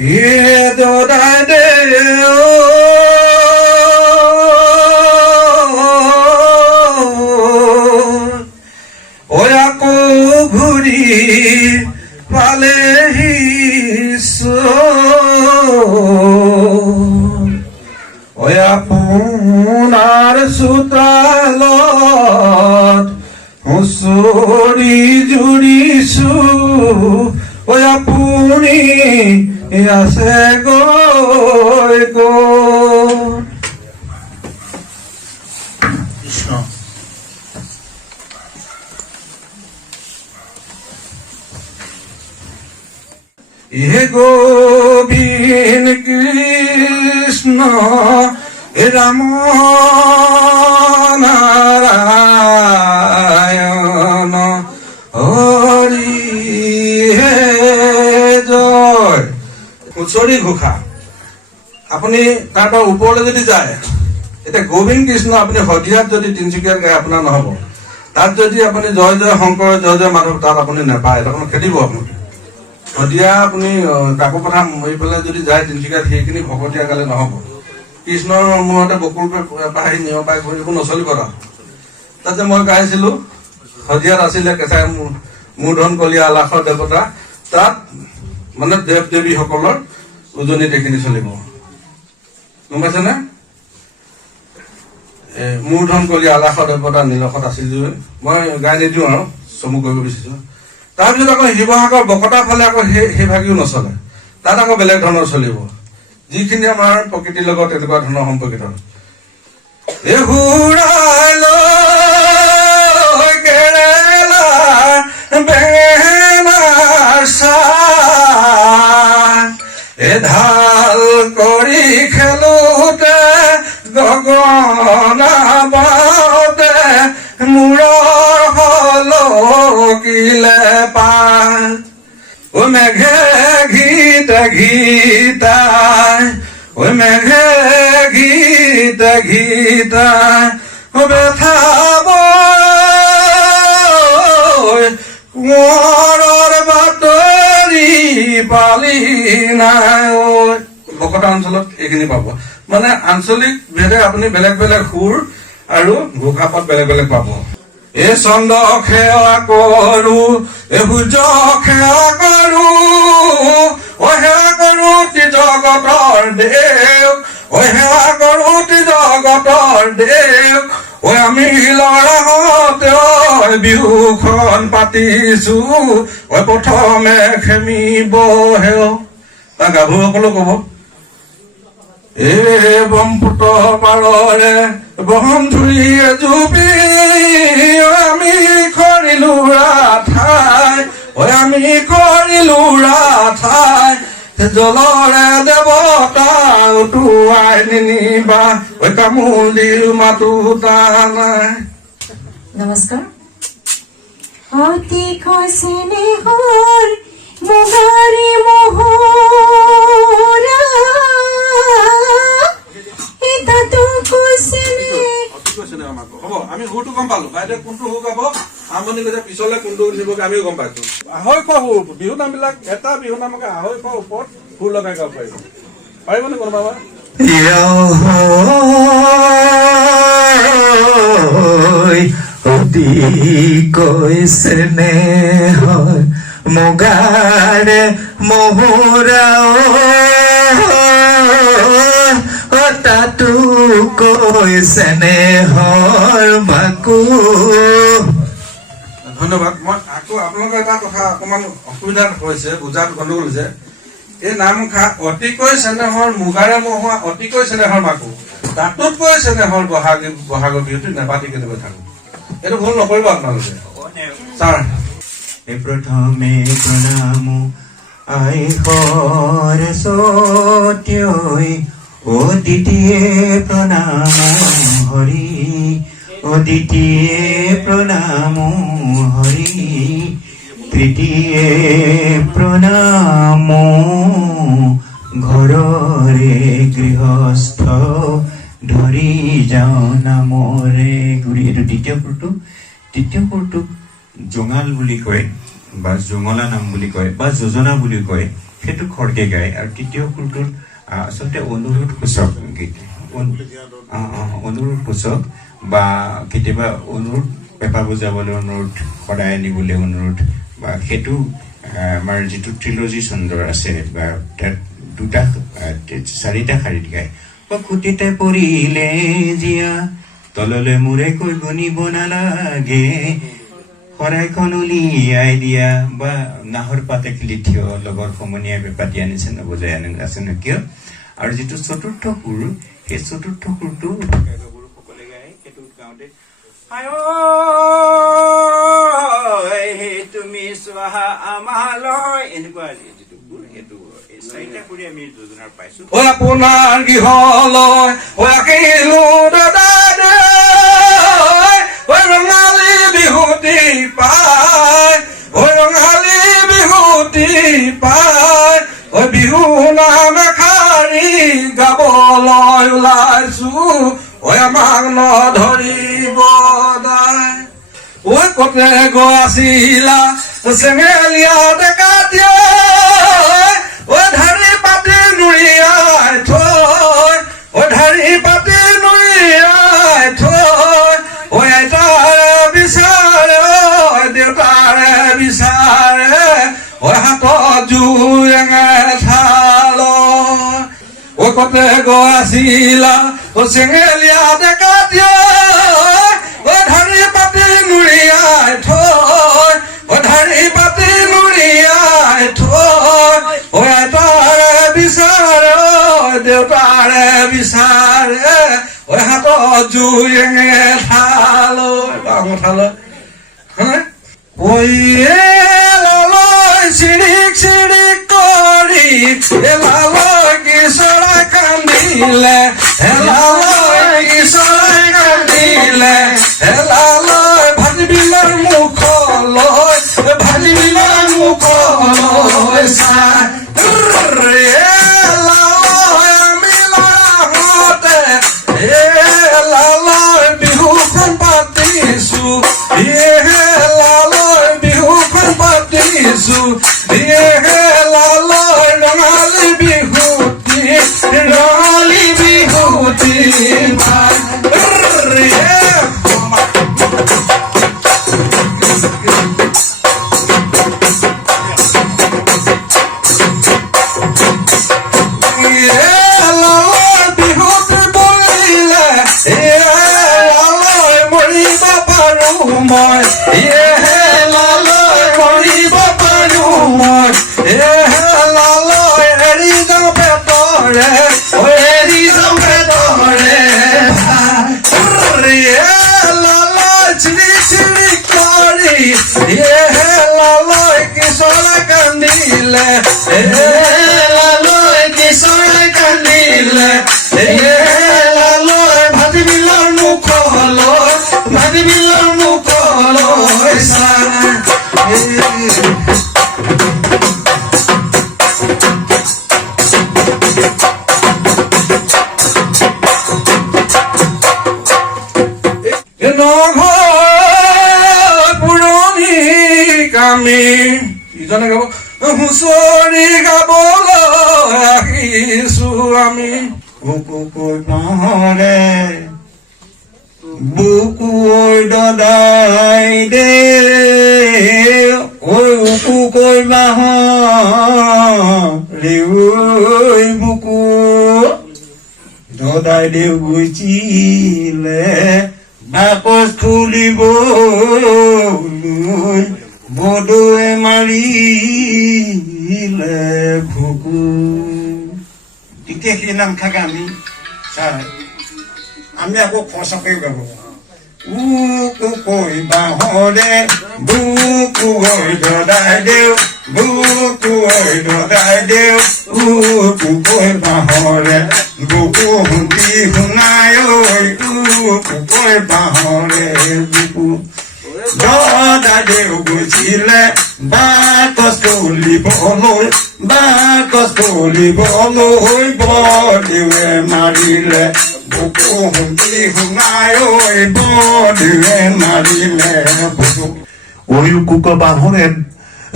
আকৌ ঘূৰি পালেহি আপোনাৰ চোতালত হুঁচৰি জুৰিছো আপুনি আছে গৈ কৃষ্ণ। হে গোবিন্দ কৃষ্ণ রাম নারায়ণ হরি হে জয়। হুঁচৰি ঘোষা আপুনি তাৰ পৰা ওপৰলৈ যদি যায়, এতিয়া গোবিন্দ কৃষ্ণ আপুনি শদিয়াত যদি তিনিচুকীয়াত গায় আপোনাৰ নহ'ব। তাত যদি আপুনি জয় জয় শংকৰ জয় জয় মাধৱ তাত আপুনি নাপায়, তখন খেদিব আপুনি। শদিয়া আপুনি কাকো কথা মৰি পেলাই যদি যায় তিনিচুকীয়াত সেইখিনি ভকতীয়া গালে নহ'ব। কৃষ্ণৰ মূৰতে বকুল পাহি নিয়ম পাই ঘূৰি এইবোৰ নচলিব। তাত যে মই গাইছিলো শদিয়াত আছিলে কেঁচাই মূৰ্ধন কলীয়া আলাসৰ দেৱতা, তাত মানে দেৱ দেৱীসকলৰ উজনিত এইখিনি চলিব, গম পাইছেনে? মূৰ্ধন কলীয়া আলাসৰ দেৱতা নীলকত আছিল যে মই গাই নিদিওঁ আৰু চমু কৰিব বিচাৰিছো। তাৰপিছত আকৌ শিৱসাগৰ বকতা ফালে আকৌ সেই ভাগিও নচলে, তাত আকৌ বেলেগ ধৰণৰ চলিব, যিখিনি আমাৰ প্ৰকৃতিৰ লগত এনেকুৱা ধৰণৰ সম্পৰ্কিত। ঢাল কৰি খেলোতে গগনা বাওঁতে মূৰৰ হলকিলে পায় ও মেঘে ঘিতা ঘিতাই ও মেঘে ঘিতা ঘিতাই বেথাব কোঁৱৰৰ বাতৰি পালি নাই। বকতা অঞ্চলত এইখিনি পাব, মানে আঞ্চলিক ভেদে আপুনি বেলেগ বেলেগ সুৰ আৰু ঘোষাপাত বেলেগ বেলেগ পাব। এ চন্দ্ৰ সেৱা কৰো, এ সূৰ্য সেৱা কৰো, অ সেৱা কৰো জগতৰ দেৱ, অ সেৱা কৰো জগতৰ দেৱ, ঐ আমি লৰাহঁতে বিহুখন পাতিছো, ঐ প্ৰথমে খেমিব হেও। তাৰ গাভৰুসকলো কব এ ব্ৰহ্মপুত্ৰ পাৰৰে বহনধুৰি জুপি, আমি কৰিলো ৰাঠাই, ঐ আমি কৰিলো ৰাঠাই, জলৰে দেৱতা উটুৱাই নিনিবা, ঐ কামুলিৰ মাতোতা নাই। নমস্কাৰ। অতি কৈছেনে হৰ মুগাৰী মোহৰা, এটাতো কৈছেনে হ'ব। আমি সুৰটো গম পালো, বাইদেউ কোনটো সুৰ গাব আৰম্ভণি কৰিছে, পিছলে কোনটো উঠিবগে আমিও গম পাইছো। 250 সুৰ বিহু নাম বিলাক, এটা বিহু নামকে 250 ওপৰত সুৰ লগাই গাব পাৰিব, পাৰিবনে কোনোবা? অতি কৈছেনে হয় মুগাৰে মোহৰা, তাতো কৈছেনে হৰ মাকো। ধন্যবাদ। মই আকৌ আপোনালোকৰ এটা কথা অকমান অসুবিধা হৈছে, বুজাত গণ্ডগোল হৈছে। এই নামষাৰ অতিকৈ চেনেহৰ মুগাৰে মহুৱা, অতিকৈ চেনেহৰ মাকো, তাতোতকৈ চেনেহৰ বহাগৰ বিহুটো নেপাতি কেনেকৈ থাকো, এইটো ভুল নকৰিব আপোনালোকে। ছাৰ প্ৰথমে প্ৰণাম আই সৰস্বতী, ও দ্বিতীয়ে প্ৰণাম হৰি, ও দ্বিতীয়ে প্ৰণাম হৰি, তৃতীয়ে প্ৰণাম ঘৰৰে গৃহস্থ, ধৰি যাওঁ নামৰে গুৰি। এইটো দ্বিতীয় সুৰটো। তৃতীয় সুৰটোক জঙাল বুলি কয় বা জঙলা নাম বুলি কয় বা যোজনা বুলি কয়। সেইটো খৰকে গায় আৰু তৃতীয় সুৰটোত আচলতে অনুৰোধ সূচক গীত অনুৰোধ সূচক বা কেতিয়াবা অনুৰোধ পেঁপা বজাবলৈ অনুৰোধ শৰাই আনিবলৈ অনুৰোধ বা সেইটো আমাৰ যিটো ট্ৰিলজি চন্দ্ৰ আছে বা তাত চাৰিটা শাৰীত গায় খুটিতে পৰিলে জীয়া তললৈ মূৰে কৈ গণিব নালাগে শৰাইখন উলিয়াই দিয়া বা নাহৰ পাতে খেলি থিয় লগৰ সমনীয়াই বেপাতি আনিছে নবজাই আছে ন কিয় আৰু যিটো চতুৰ্থ সুৰ সেই চতুৰ্থ সুৰটো সকলে গায় সেইটো গাওঁতে তুমি চোৱা আমালৈ এনেকুৱা যিটো সুৰ সেইটো চাৰিটা সুৰে আমি যোজনাৰ পাইছো আপোনাৰ গৃহলৈ আহিলো দাদা ৰঙালী বিহুতি পায় ৰঙালী বিহুতি পায় বিহু নাম এষাৰি গাবলৈ ওলাইছো আমাক নধৰিব দায় কতে গৈ আছিলা চেঙেলীয়া ডেকা দিয়ে ধাৰি পাতি নুৰিয়াই থৈ ধাৰি পাতি নুৰিয়াই থৈ আইতাৰে বিচাৰে দেউতাৰে বিচাৰে হাতত জুয়েঙে ঠাল কতে গৈ আছিলা চেঙেলীয়া ডেকা দিয়ে ধাৰি পাতি নুৰিয়াই থৈ ধাৰি পাতি নুৰিয়াই থৈ আইতাৰে বিচাৰে দেউতাৰে বিচাৰে হাতত জুয়েঙে ঠাল চিৰিক চিৰিক কৰি এলালৈ কি চৰাই কান্দিলে এলালৈ কি চৰাই কান্দিলে এলালৈ ভাজিবিলৰ মুখলৈ ভাজিবিলৰ মুখলৈ চাই এলালৈ আমি লৰাহঁতে এলালৈ বিহুখন পাতিছো এলালৈ বিহুখন পাতিছো এলালৈ ৰঙালী বিহুতি মই লালৈ কৰিব পাৰো মই লালৈ এৰি যাওঁ পেটৰে এৰি যাওঁ পেটৰে লালৈ চিৰি চিৰি কৰি লালৈ কিশোৰে কান্দিলে লালৈ কিশোৰে কান্দিলে লালৈ ভাজিবিলৰ মুখলৈ ভাজিবিলৰ মুখলৈ চাই পুৰণি কামি ইজনে গাব হুঁচৰি গাবলৈ আহিছো আমি বুকুকৈ পাহৰে বুকুকৈ দদাই দে ঐ বুকুকৈ বাহৰে ঐ বুকু দদাই দে গুচিলে বাকচ খুলিবলৈ বধুৱে মাৰিলে ভুকু তেতিয়া সেই নাম থাকে আমি ছাৰ আমি আকৌ খৰচাকৈ গাব বুকুকৈ বাহৰে বুকুকৈ দদাই দেউ বুকুকৈ দদাই দেউ বুকুকৈ বাহৰে বুকু শুনি শুনাই ঐ বুকুকৈ বাহৰে বুকু দদাই দেউ গুচিলে বাকচ তুলিবলৈ বাকচ তুলিবলৈ বধুৱে মাৰিলে বুকু শুনি শুনাই ঐ বধুৱে মাৰিলে বুকু ওই কুকা বাহরে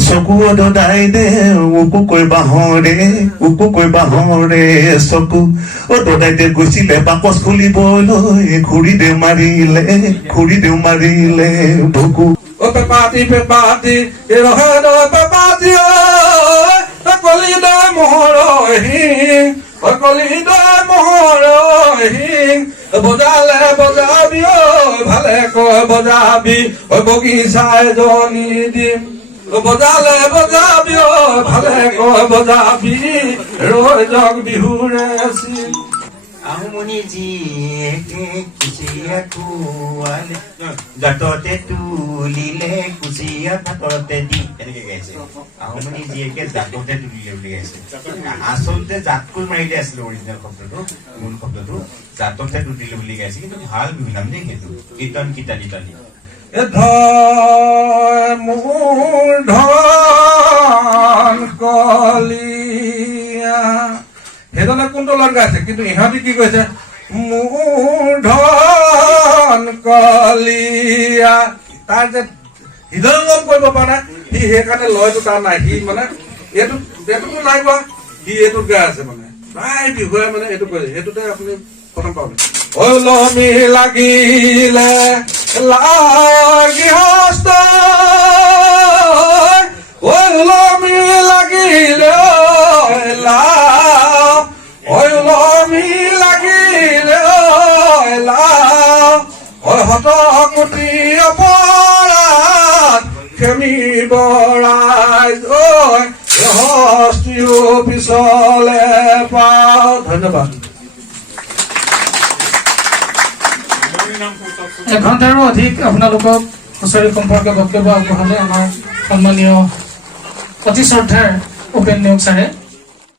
চকু দদাই দে উকু কৈ বাহৰে চকু দদাই দে গৈছিলে বাকচ খুলিবলৈ ঘূৰি দেউ মাৰিলে বুকু O pepati, rহে pepati, কলিদা মহৰহিং, কলিদা মহৰহিং, বজালে বজাবি ভালে কয় বজাবি, বগিচাই জনি দিম। বজালে বজাবি ভালে কয় বজাবি, ৰৈ জগ বিহুৰে চিম। আহোমনি জীয়েকে কুচিয়া খোৱালে গাঁততে তুলিলে কুচিয়া ভাততে দি এনেকে গাইছে আহোমনি জীয়েকে জাততে তুলিলে বুলি গাইছে আচলতে জাতকুল মাৰিলে আছিলে অৰিজিনেল শব্দটো মূল শব্দটো জাততে তুলিলে বুলি গাইছে কিন্তু ভাল বিহুনাম দেই সেইটো কীৰ্তন কিতালি মোৰ ধন কলিয়া সেইজনে কোনটো লগ গাইছে কিন্তু ইহঁতি কি কৈছে মোৰ ধন কলিয়া তাৰ যে হৃদয়ংগম কৰিব পৰা নাই সি সেইকাৰণে লয়টো তাৰ নাই সি মানে এইটোতো নাই কোৱা সি এইটোত গাই আছে মানে প্ৰায় বিহুৱে মানে এইটো কৈছে সেইটোতে আপুনি প্ৰথম পাব ওলমি লাগিলে লাগি হস্ত ওলমি লাগিলে ওলমি লাগিলে হত কোটি অপৰাধ খেমি বৰাই হস্তিও পিছলে পাওঁ ধন্যবাদ এঘণ্টাৰো অধিক আপোনালোকক হুঁচৰি সম্পৰ্কে বক্তব্য আগবঢ়ালে আমাৰ সন্মানীয় অতি শ্ৰদ্ধাৰ উপেন নেওগ ছাৰে